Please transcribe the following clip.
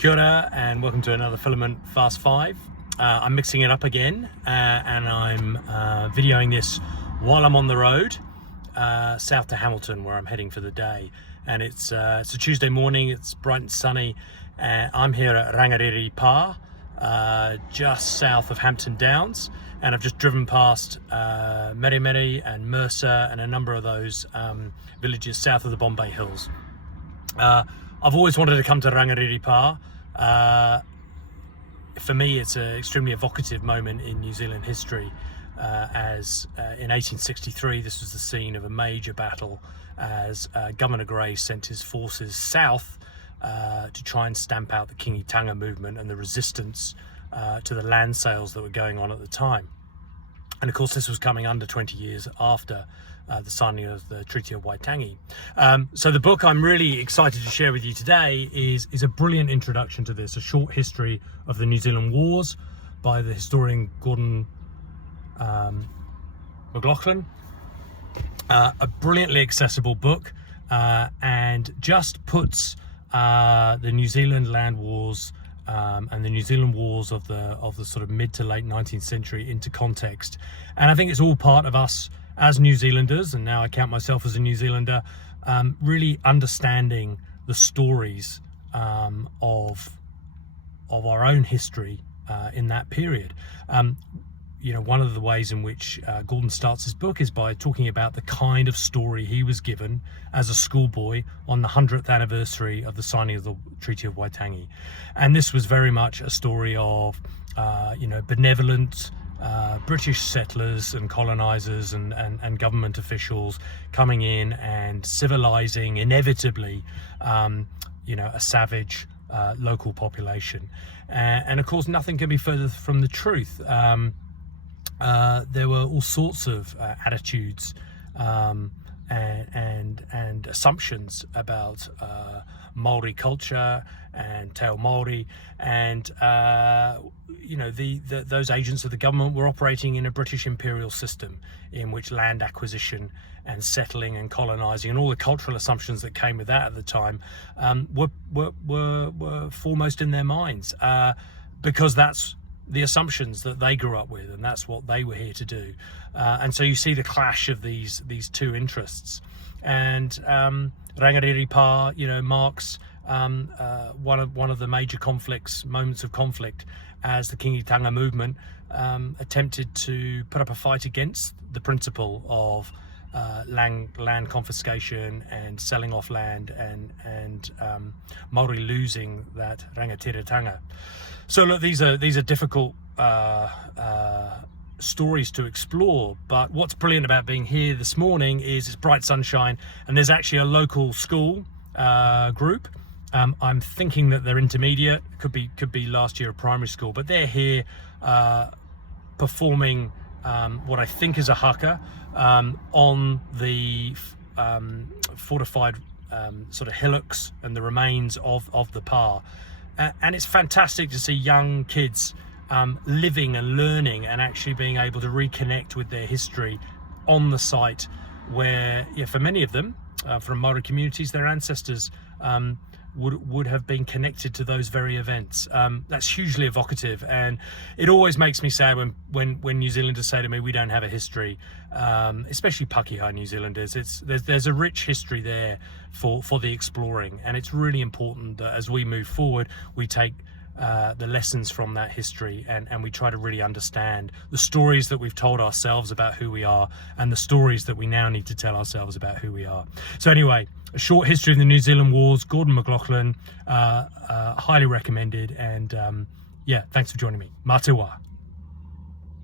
Kia ora and welcome to another Filament Fast 5. I'm mixing it up again and I'm videoing this while I'm on the road south to Hamilton, where I'm heading for the day. And it's a Tuesday morning, it's bright and sunny. I'm here at Rangiriri Pā, just south of Hampton Downs, and I've just driven past Meremere and Mercer and a number of those villages south of the Bombay Hills. I've always wanted to come to Rangiriri Pā. For me, it's an extremely evocative moment in New Zealand history, as in 1863 this was the scene of a major battle as Governor Grey sent his forces south to try and stamp out the Kingitanga movement and the resistance to the land sales that were going on at the time. And of course this was coming under 20 years after the signing of the Treaty of Waitangi. So the book I'm really excited to share with you today is a brilliant introduction to this, a short history of the New Zealand Wars by the historian Gordon McLaughlin. A brilliantly accessible book and just puts the New Zealand land wars and the New Zealand wars of the sort of mid to late 19th century into context. And I think it's all part of us as New Zealanders, and now I count myself as a New Zealander, really understanding the stories of our own history in that period. You know, one of the ways in which Gordon starts his book is by talking about the kind of story he was given as a schoolboy on the 100th anniversary of the signing of the Treaty of Waitangi. And this was very much a story of, you know, benevolent British settlers and colonizers and government officials coming in and civilizing, inevitably, you know, a savage local population. And of course, nothing can be further from the truth. There were all sorts of attitudes and assumptions about Māori culture and Te Ao Māori, and you know, those agents of the government were operating in a British imperial system in which land acquisition and settling and colonizing and all the cultural assumptions that came with that at the time were foremost in their minds, because that's the assumptions that they grew up with, and that's what they were here to do. And so you see the clash of these two interests. And Rangiriri Pā, you know, marks one of the major moments of conflict, as the Kingitanga movement attempted to put up a fight against the principle of land confiscation and selling off land and Māori losing that rangatiratanga. So look, these are difficult stories to explore, but what's brilliant about being here this morning is it's bright sunshine, and there's actually a local school group. I'm thinking that they're intermediate, could be last year of primary school, but they're here performing what I think is a haka on the fortified sort of hillocks and the remains of the Pā. And it's fantastic to see young kids living and learning and actually being able to reconnect with their history on the site where, yeah, for many of them from Māori communities, their ancestors would have been connected to those very events. That's hugely evocative, and it always makes me sad when New Zealanders say to me we don't have a history, especially Pakeha New Zealanders. There's a rich history there for the exploring, and it's really important that as we move forward we take the lessons from that history and we try to really understand the stories that we've told ourselves about who we are and the stories that we now need to tell ourselves about who we are. So anyway, a short history of the New Zealand Wars, Gordon McLaughlin, highly recommended, and yeah, thanks for joining me. Mā te wā.